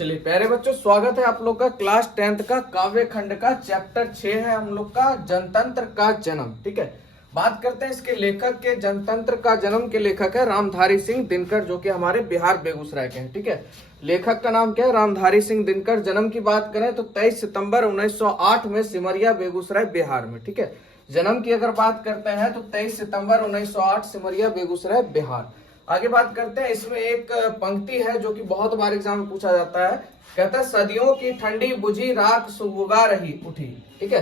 चलिए प्यारे बच्चों, स्वागत है आप लोग का क्लास 10th का काव्य खंड का चैप्टर 6 है हम लोग का जनतंत्र का जन्म। ठीक है, बात करते हैं इसके लेखक के। जनतंत्र का जन्म के लेखक है रामधारी सिंह दिनकर, जो कि हमारे बिहार बेगूसराय के हैं। ठीक है, लेखक का नाम क्या है? रामधारी सिंह दिनकर। जन्म की बात करें तो 23 सितंबर 1908 में सिमरिया बेगूसराय बिहार में। ठीक है, जन्म की अगर बात करते हैं तो 23 सितंबर 1908 सिमरिया बेगूसराय बिहार। आगे बात करते हैं, इसमें एक पंक्ति है जो कि बहुत बार एग्जाम में पूछा जाता है। कहता है सदियों की ठंडी बुझी राख सुगबुगा रही उठी। ठीक है,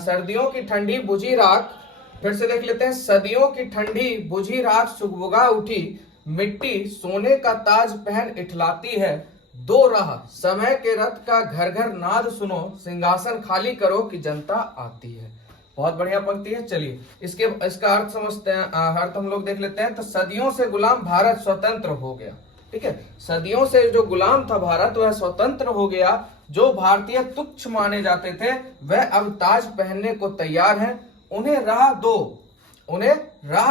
सर्दियों की ठंडी बुझी राख, फिर से देख लेते हैं। सदियों की ठंडी बुझी राख सुगबुगा उठी, मिट्टी सोने का ताज पहन इठलाती है। दो राह समय के रथ का घर घर नाद सुनो, सिंहासन खाली करो कि जनता आती है। बहुत बढ़िया पंक्ति है। चलिए इसका अर्थ समझते हैं, अर्थ हम लोग देख लेते हैं। तो सदियों से गुलाम भारत स्वतंत्र हो गया। ठीक है, सदियों से जो गुलाम था भारत वह स्वतंत्र हो गया। जो भारतीय तुच्छ माने जाते थे वह अब ताज पहनने को तैयार हैं। उन्हें राह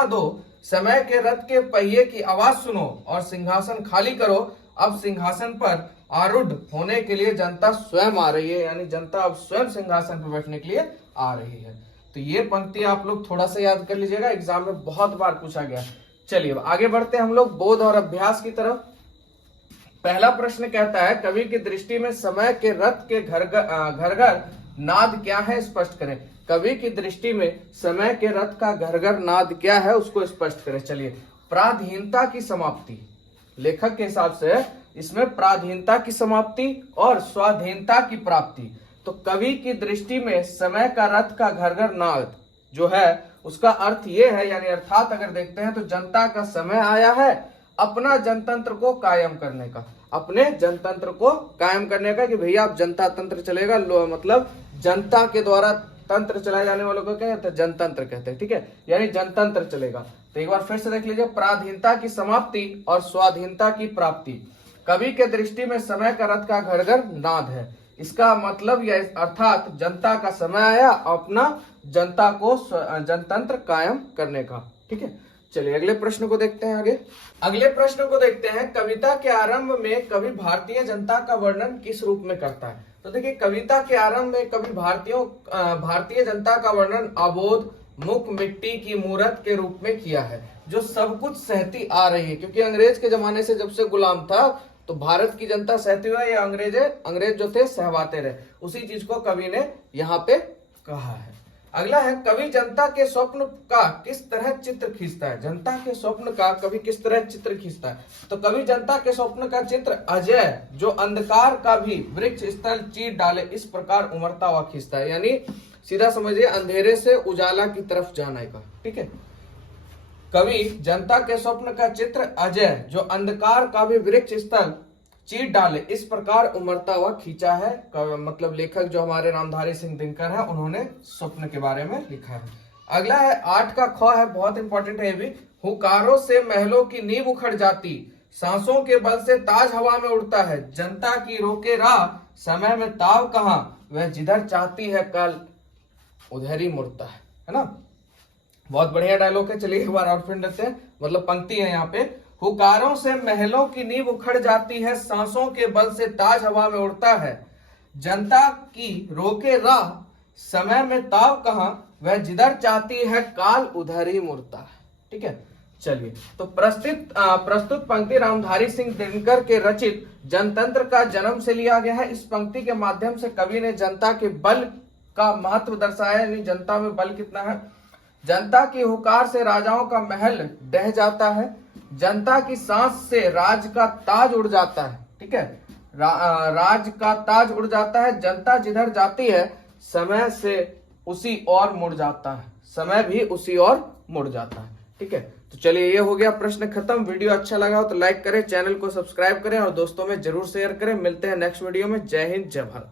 दो, समय के रथ के पहिए की आवाज सुनो और सिंहासन खाली करो। अब सिंहासन पर आरूढ़ होने के लिए जनता स्वयं आ रही है, यानी जनता अब स्वयं सिंहासन पर बैठने के लिए आ रही है। तो ये पंक्ति आप लोग थोड़ा सा याद कर लीजिएगा, एग्जाम में बहुत बार पूछा गया। चलिए अब आगे बढ़ते हैं हम लोग बोध और अभ्यास की तरफ। पहला प्रश्न कहता है कवि की दृष्टि में समय के रथ के घर घर नाद क्या है, स्पष्ट करें। कवि की दृष्टि में समय के रथ का घर घर नाद क्या है, उसको स्पष्ट करें। चलिए, पराधीनता की समाप्ति। लेखक के हिसाब से इसमें पराधीनता की समाप्ति और स्वाधीनता की प्राप्ति। तो कवि की दृष्टि में समय का रथ का घर घर नाद जो है उसका अर्थ ये है, यानी अर्थात अगर देखते हैं तो जनता का समय आया है अपना जनतंत्र को कायम करने का, अपने जनतंत्र को कायम करने का, कि भैया अब जनता तंत्र चलेगा। मतलब जनता के द्वारा तंत्र चलाए जाने वालों को क्या कहते हैं? जनतंत्र कहते हैं। ठीक है, यानी जनतंत्र चलेगा। तो एक बार फिर से देख लीजिए, पराधीनता की समाप्ति और स्वाधीनता की प्राप्ति। कवि के दृष्टि में समय का रथ का घर घर नाद है। इसका मतलब यह अर्थात जनता का समय आया अपना जनता को जनतंत्र कायम करने का। ठीक है, चलिए अगले प्रश्न को देखते हैं। अगले प्रश्न को देखते हैं, कविता के आरंभ में कवि भारतीय जनता का वर्णन किस रूप में करता है? तो देखिए, कविता के आरंभ में कवि भारतीय जनता का वर्णन अबोध मुख मिट्टी की मूरत के रूप में किया है, जो सब कुछ सहती आ रही है। क्योंकि अंग्रेज के जमाने से जब से गुलाम था तो भारत की जनता सहती हुआ या अंग्रेज जो थे सहवाते रहे, उसी चीज को कवि ने यहाँ पे कहा है। अगला है, कवि जनता के स्वप्न का किस तरह चित्र खींचता है? जनता के स्वप्न का कवि किस तरह चित्र खींचता है? तो कवि जनता के स्वप्न का चित्र अजय, जो अंधकार का भी वृक्ष स्थल चीर डाले, इस प्रकार उमड़ता हुआ खींचता है। यानी सीधा समझिए, अंधेरे से उजाला की तरफ जाने का। ठीक है, कवि जनता के स्वप्न का चित्र अजय, जो अंधकार का भी वृक्ष स्थल चीर डाले, इस प्रकार उमड़ता हुआ खींचा है। मतलब लेखक जो हमारे रामधारी सिंह दिनकर है, उन्होंने स्वप्न के बारे में लिखा है। अगला है 8 का ख है, बहुत इंपॉर्टेंट है ये भी। हुकारों से महलों की नींव उखड़ जाती, सांसों के बल से ताज हवा में उड़ता है। जनता की रोके राह, समय में ताव कहां, वह जिधर चाहती है कल उधर ही मुड़ता है ना। बहुत बढ़िया डायलॉग है। चलिए एक बार और फिर देखते हैं, मतलब पंक्ति है यहाँ पे। हुकारों से महलों की नींव उखड़ जाती है, सांसों के बल से ताज हवा में उड़ता है। जनता की रोके राह, समय में ताव कहां, वह जिधर चाहती है काल उधर ही मुड़ता है। ठीक है, चलिए तो प्रस्तुत पंक्ति रामधारी सिंह दिनकर के रचित जनतंत्र का जन्म से लिया गया है। इस पंक्ति के माध्यम से कवि ने जनता के बल का महत्व दर्शाया, यानी जनता में बल कितना है। जनता की हुकार से राजाओं का महल ढह जाता है, जनता की सांस से राज का ताज उड़ जाता है। ठीक है, राज का ताज उड़ जाता है। जनता जिधर जाती है समय से उसी ओर मुड़ जाता है, समय भी उसी ओर मुड़ जाता है। ठीक है, तो चलिए ये हो गया प्रश्न खत्म। वीडियो अच्छा लगा हो तो लाइक करें, चैनल को सब्सक्राइब करें और दोस्तों में जरूर शेयर करें। मिलते हैं नेक्स्ट वीडियो में। जय हिंद, जय भारत।